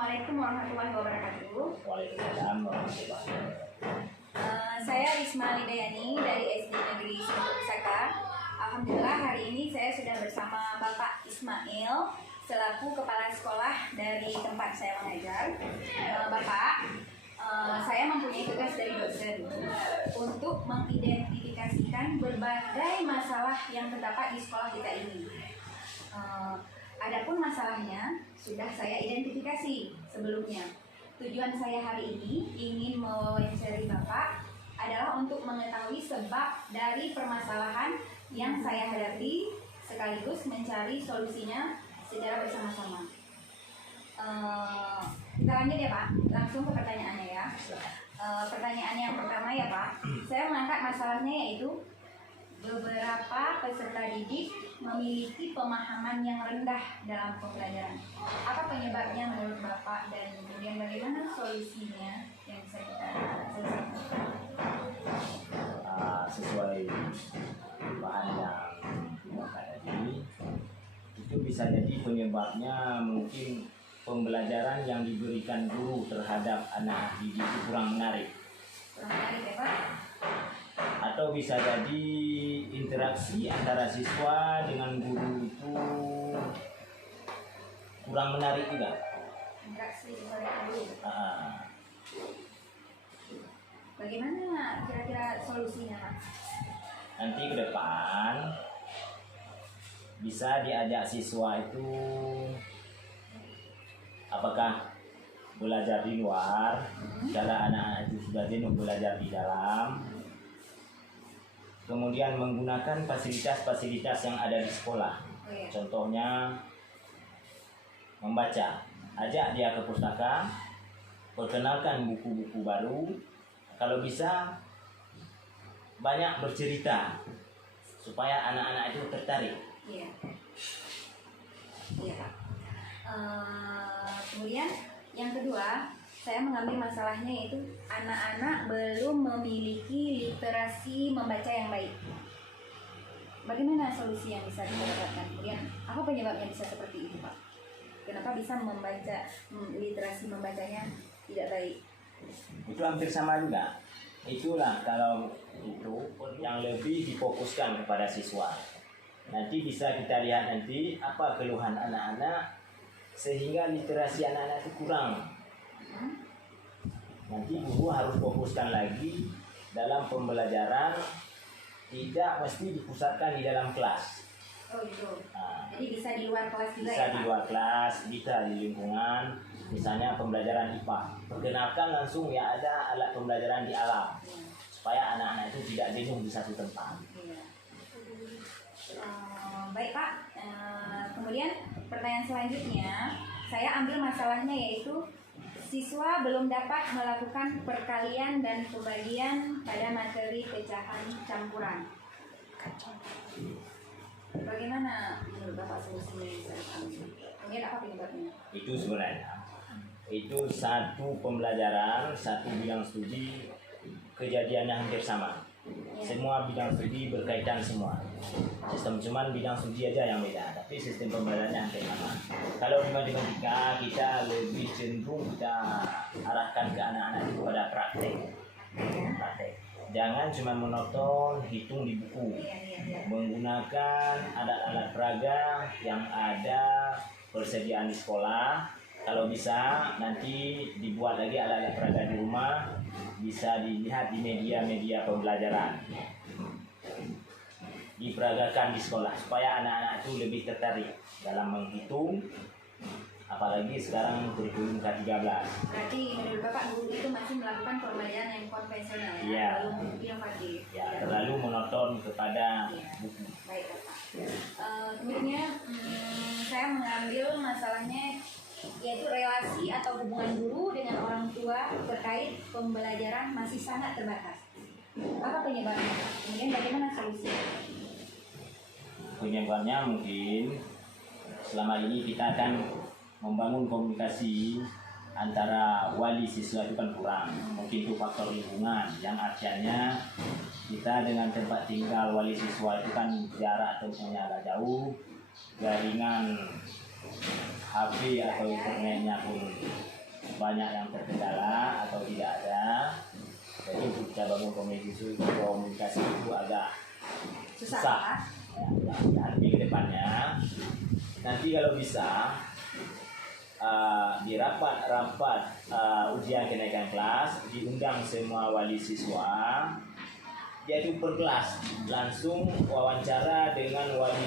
Assalamualaikum warahmatullahi wabarakatuh. Waalaikumsalam warahmatullahi wabarakatuh. Saya Risma Lidayani dari SD Negeri Sumber Pusaka. Alhamdulillah hari ini saya sudah bersama Bapak Ismail selaku kepala sekolah dari tempat saya mengajar. Bapak, saya mempunyai tugas dari dosen untuk mengidentifikasikan berbagai masalah yang terdapat di sekolah kita ini. Adapun masalahnya sudah saya identifikasi sebelumnya. Tujuan saya hari ini ingin mewawancari Bapak adalah untuk mengetahui sebab dari permasalahan yang saya hadapi sekaligus mencari solusinya secara bersama-sama. Kita lanjut ya Pak, langsung ke pertanyaannya ya. Pertanyaan yang pertama ya Pak, saya mengangkat masalahnya yaitu beberapa peserta didik memiliki pemahaman yang rendah dalam pembelajaran. Apa penyebabnya menurut Bapak dan kemudian bagaimana solusinya yang bisa kita selesaikan? Sesuai bahan yang dimakan tadi, itu bisa jadi penyebabnya mungkin pembelajaran yang diberikan guru terhadap anak didik itu kurang menarik. Kurang menarik ya Pak? Atau bisa jadi interaksi antara siswa dengan guru itu kurang menarik juga. Interaksi siswa dengan guru. Bagaimana kira-kira solusinya Pak? Nanti ke depan bisa diajak siswa itu apakah belajar di luar, kalau anak-anak itu sudah jenuh belajar di dalam, kemudian menggunakan fasilitas-fasilitas yang ada di sekolah. Contohnya membaca, ajak dia ke pustaka, perkenalkan buku-buku baru, kalau bisa banyak bercerita supaya anak-anak itu tertarik. Iya. Iya Pak. Kemudian yang kedua, saya mengambil masalahnya yaitu anak-anak belum memiliki literasi membaca yang baik. Bagaimana solusi yang bisa kita dapatkan? Kemudian apa penyebabnya bisa seperti itu Pak? Kenapa bisa membaca literasi membacanya tidak baik? Itu hampir sama juga. Itulah kalau itu yang lebih difokuskan kepada siswa. Nanti bisa kita lihat nanti apa keluhan anak-anak sehingga literasi anak-anak itu kurang. Nanti guru harus fokuskan lagi dalam pembelajaran, tidak mesti dipusatkan di dalam kelas. Oh gitu. Jadi bisa di luar kelas juga bisa ya Pak? Di luar kelas, bisa di lingkungan, misalnya pembelajaran IPA. Perkenalkan langsung ya ada alat pembelajaran di alam, supaya anak-anak itu tidak jenuh di satu tempat. Baik Pak, kemudian pertanyaan selanjutnya, saya ambil masalahnya yaitu siswa belum dapat melakukan perkalian dan pembagian pada materi pecahan campuran. Bagaimana menurut Bapak solusinya yang bisa diambil? Kemudian apa penyebabnya? Itu sebenarnya itu satu pembelajaran, satu bidang studi, kejadiannya hampir sama. Semua bidang studi berkaitan semua. Sistem cuman bidang studi aja yang beda, tapi sistem pembelajarannya hampir sama. Kalau di matematika kita lebih cenderung kita arahkan ke anak-anak itu pada praktek. Jangan cuma monoton hitung di buku. Menggunakan alat-alat peraga yang ada persediaan di sekolah. Kalau bisa nanti dibuat lagi alat-alat peraga di rumah, bisa dilihat di media-media pembelajaran, diperagakan di sekolah supaya anak-anak itu lebih tertarik dalam menghitung, apalagi sekarang kurikulum K13. Berarti menurut Bapak guru itu masih melakukan pembelajaran yang konvensional ya? Iya. Belum inovatif. Ya, terlalu monoton kepada buku. Baik Bapak. Kemudian saya mengambil masalahnya yaitu relasi atau hubungan guru dengan orang tua terkait pembelajaran masih sangat terbatas. Apa penyebabnya? Kemudian bagaimana solusinya? Penyebabnya mungkin selama ini kita akan membangun komunikasi antara wali siswa itu kan kurang. Mungkin itu faktor lingkungan yang artinya kita dengan tempat tinggal wali siswa itu kan jarak tempuhnya agak jauh, jaringan HP atau internetnya pun banyak yang terkendala atau tidak ada. Jadi untuk kita bangun komunikasi itu agak susah. Ya, nanti ke depannya, nanti kalau bisa di rapat ujian kenaikan kelas diundang semua wali siswa, yaitu per kelas langsung wawancara dengan wali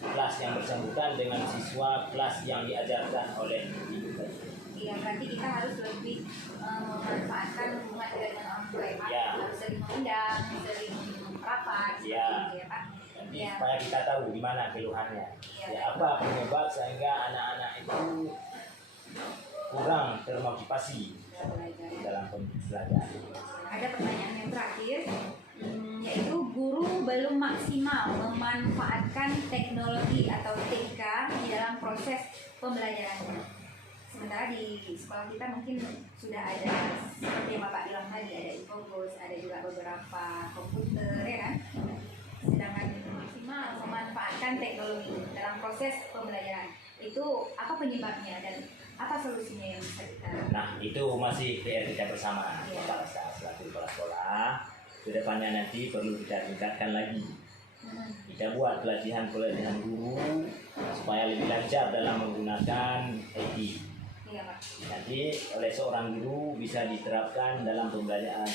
kelas yang bersangkutan dengan siswa kelas yang diajarkan oleh ibu tadi. Iya, berarti kita harus lebih memanfaatkan hubungan dengan orang tua ya Pak. Ya. Harus sering mengundang, sering rapat, seperti Ya. itu ya Pak. Nanti Ya. supaya kita tahu di mana keluhannya. Ya. Ya, apa penyebab sehingga anak-anak itu kurang termotivasi dalam belajar. Ada pertanyaan yang terakhir, yaitu guru belum maksimal memanfaatkan teknologi atau TK di dalam proses pembelajarannya. Sementara di sekolah kita mungkin sudah ada seperti yang Bapak bilang tadi, ada infobus, ada juga beberapa komputer ya kan. Sedangkan maksimal memanfaatkan teknologi dalam proses pembelajaran. Itu apa penyebabnya dan apa solusinya yang bisa kita? Nah, itu masih PR kita bersama. Ya. Kepala staf selaku kepala sekolah. Kedepannya nanti perlu kita tingkatkan lagi. Kita buat pelatihan guru supaya lebih lancar dalam menggunakan IT. Iya Pak. Nanti oleh seorang guru bisa diterapkan dalam pembelajaran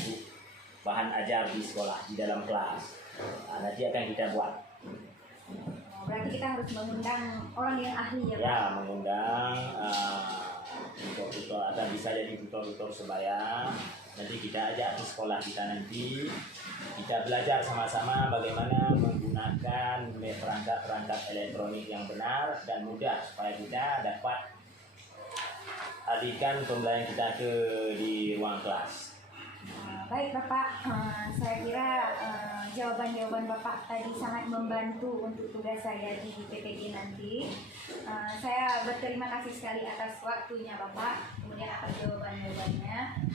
bahan ajar di sekolah, di dalam kelas. Nah, nanti akan kita buat. Berarti kita harus mengundang orang yang ahli ya Pak? Ya, mengundang tutor-tutor atau bisa jadi tutor-tutor sebaya. Nanti kita ajak ke sekolah kita nanti. Kita belajar sama-sama bagaimana menggunakan perangkat-perangkat elektronik yang benar dan mudah supaya kita dapat alihkan pembelajaran kita di ruang kelas. Baik Bapak, saya kira jawaban-jawaban Bapak tadi sangat membantu untuk tugas saya di PPG nanti. Saya berterima kasih sekali atas waktunya Bapak, kemudian atas jawaban-jawabannya.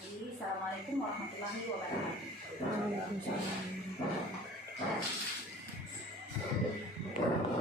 Jadi, Assalamualaikum warahmatullahi wabarakatuh.